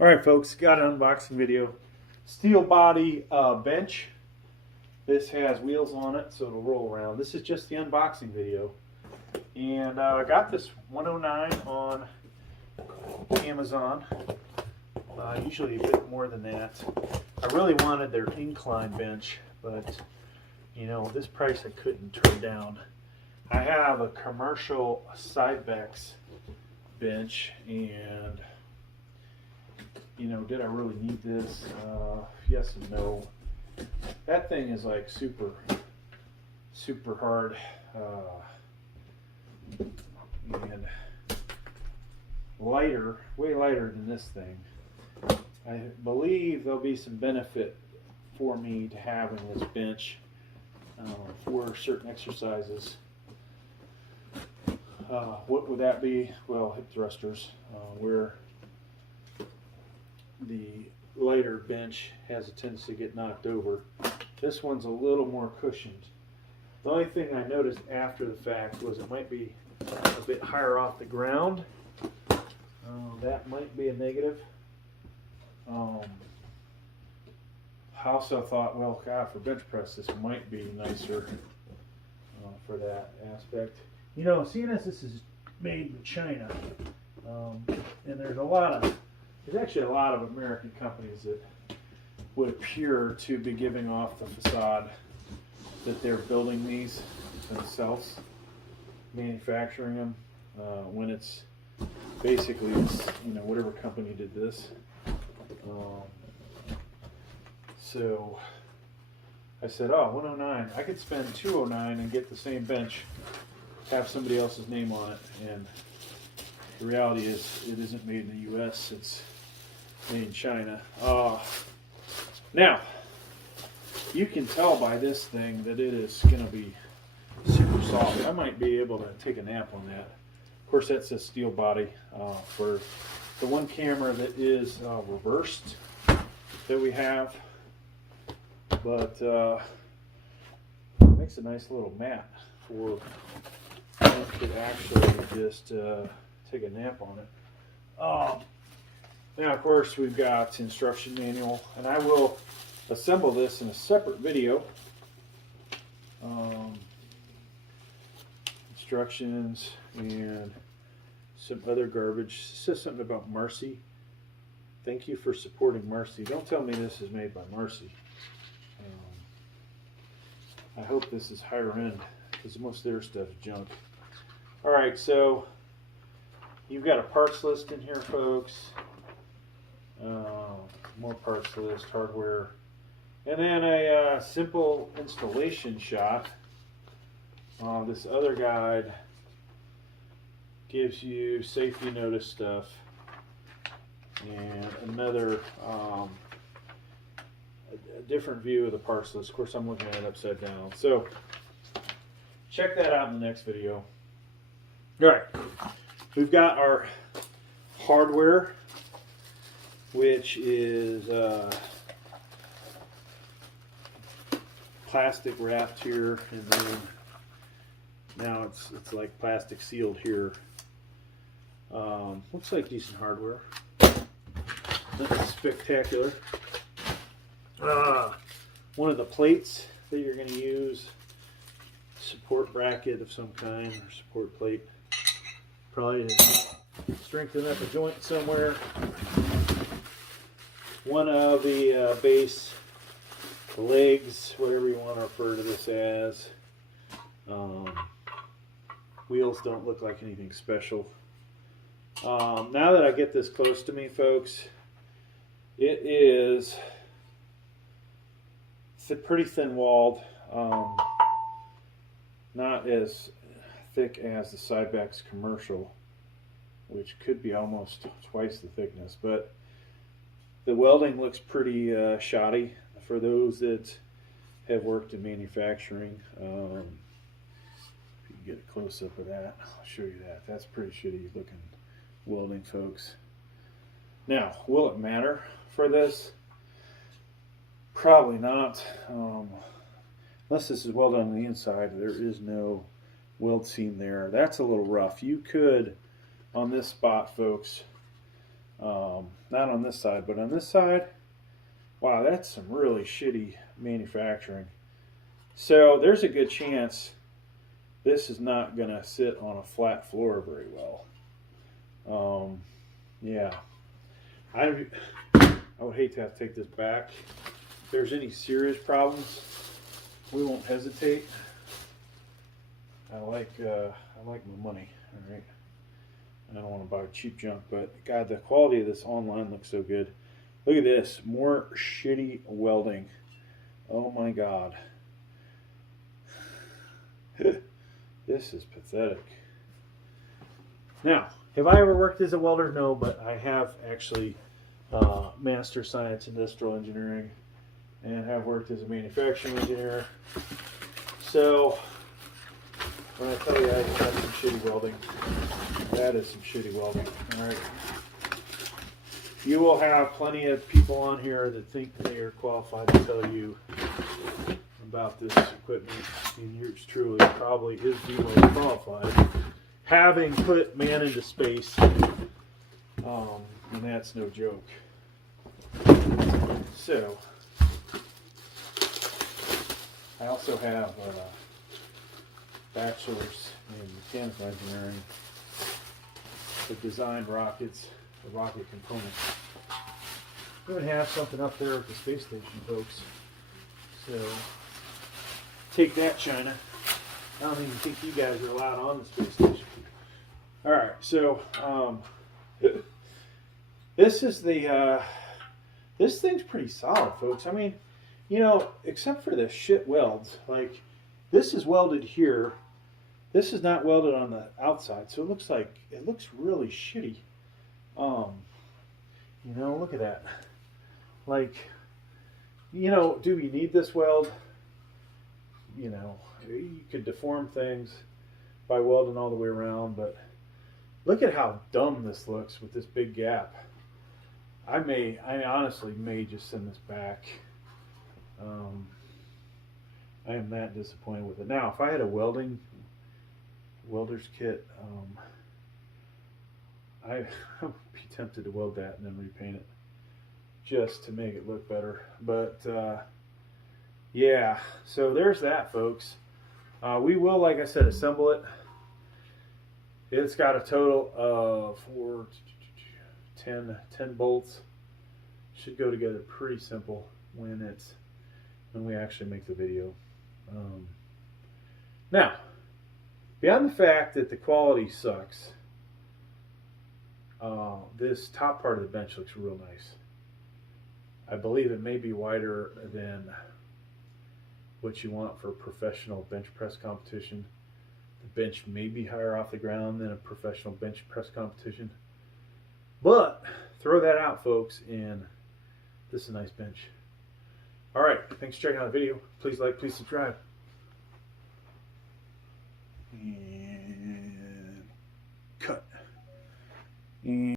Alright folks, got an unboxing video. Steelbody bench. This has wheels on it so it'll roll around. This is just the unboxing video. And I got this 109 on Amazon. Usually a bit more than that. I really wanted their incline bench, but you know, this price I couldn't turn down. I have a commercial Cybex bench, and you know, did I really need this? Yes and no. That thing is like super hard, and lighter, way lighter than this thing. I believe there'll be some benefit for me to having this bench for certain exercises. What would that be? Well, hip thrusters, where the lighter bench has a tendency to get knocked over. This one's a little more cushioned. The only thing I noticed after the fact was it might be a bit higher off the ground. That might be a negative. I also thought, well, God, for bench press, this might be nicer for that aspect. You know, seeing as this is made in China, and there's actually a lot of American companies that would appear to be giving off the facade that they're building these themselves, manufacturing them, when it's basically, you know, whatever company did this. So I said, oh, 109, I could spend 209 and get the same bench, have somebody else's name on it, and the reality is it isn't made in the US, it's made in China. Now, you can tell by this thing that it is going to be super soft. I might be able to take a nap on that. Of course, that's a steel body. For the one camera that is reversed that we have, but it makes a nice little mat for you could actually just take a nap on it. Now, of course, we've got instruction manual, and I will assemble this in a separate video. Instructions and some other garbage. It says something about Marcy. Thank you for supporting Marcy. Don't tell me this is made by Marcy. I hope this is higher end, because most of their stuff is junk. Alright, so you've got a parts list in here, folks. More parts list, hardware, and then a simple installation shot. This other guide gives you safety notice stuff, and another a different view of the parts list. Of course, I'm looking at it upside down, so check that out in the next video. Alright, we've got our hardware, which is plastic wrapped here, and then now it's like plastic sealed here. Looks like decent hardware. Nothing spectacular. One of the plates that you're going to use, support bracket of some kind, or support plate, probably to strengthen up a joint somewhere. One of the base legs, whatever you want to refer to this as. Wheels don't look like anything special. Now that I get this close to me, folks, it is pretty thin-walled, not as thick as the Cybex commercial, which could be almost twice the thickness, but the welding looks pretty shoddy for those that have worked in manufacturing. If you can get a close-up of that, I'll show you that. That's pretty shitty looking welding, folks. Now, will it matter for this? Probably not. Unless this is welded on the inside, there is no weld seam there. That's a little rough. You could, on this spot, folks, Not on this side, but on this side, wow, that's some really shitty manufacturing. So there's a good chance this is not going to sit on a flat floor very well. Yeah. I would hate to have to take this back. If there's any serious problems, we won't hesitate. I like my money, all right? I don't want to buy cheap junk, but God, the quality of this online looks so good. Look at this, more shitty welding. Oh my God. This is pathetic. Now, have I ever worked as a welder? No, but I have actually Master Science Industrial Engineering and have worked as a manufacturing engineer. So when I tell you I have some shitty welding, that is some shitty welding. All right. You will have plenty of people on here that think they are qualified to tell you about this equipment, and yours truly probably is the most qualified, having put man into space, and that's no joke. So, I also have a bachelor's in mechanical engineering that designed rockets, the rocket components. We're going to have something up there at the space station, folks. So, take that, China. I don't even think you guys are allowed on the space station. Alright, so, this is the, this thing's pretty solid, folks. I mean, you know, except for the shit welds, like, this is welded here. This is not welded on the outside, so it looks really shitty. You know, look at that. Like, you know, do we need this weld? You know, you could deform things by welding all the way around, but look at how dumb this looks with this big gap. I honestly may just send this back. I am that disappointed with it. Now, if I had a welder's kit, I would be tempted to weld that and then repaint it just to make it look better. But yeah, so there's that, folks. We will, like I said, assemble it. It's got a total of 10 bolts. Should go together pretty simple when we actually make the video. Now, beyond the fact that the quality sucks, this top part of the bench looks real nice. I believe it may be wider than what you want for a professional bench press competition. The bench may be higher off the ground than a professional bench press competition. But throw that out, folks, and this is a nice bench. Alright, thanks for checking out the video. Please like, please subscribe. And cut. And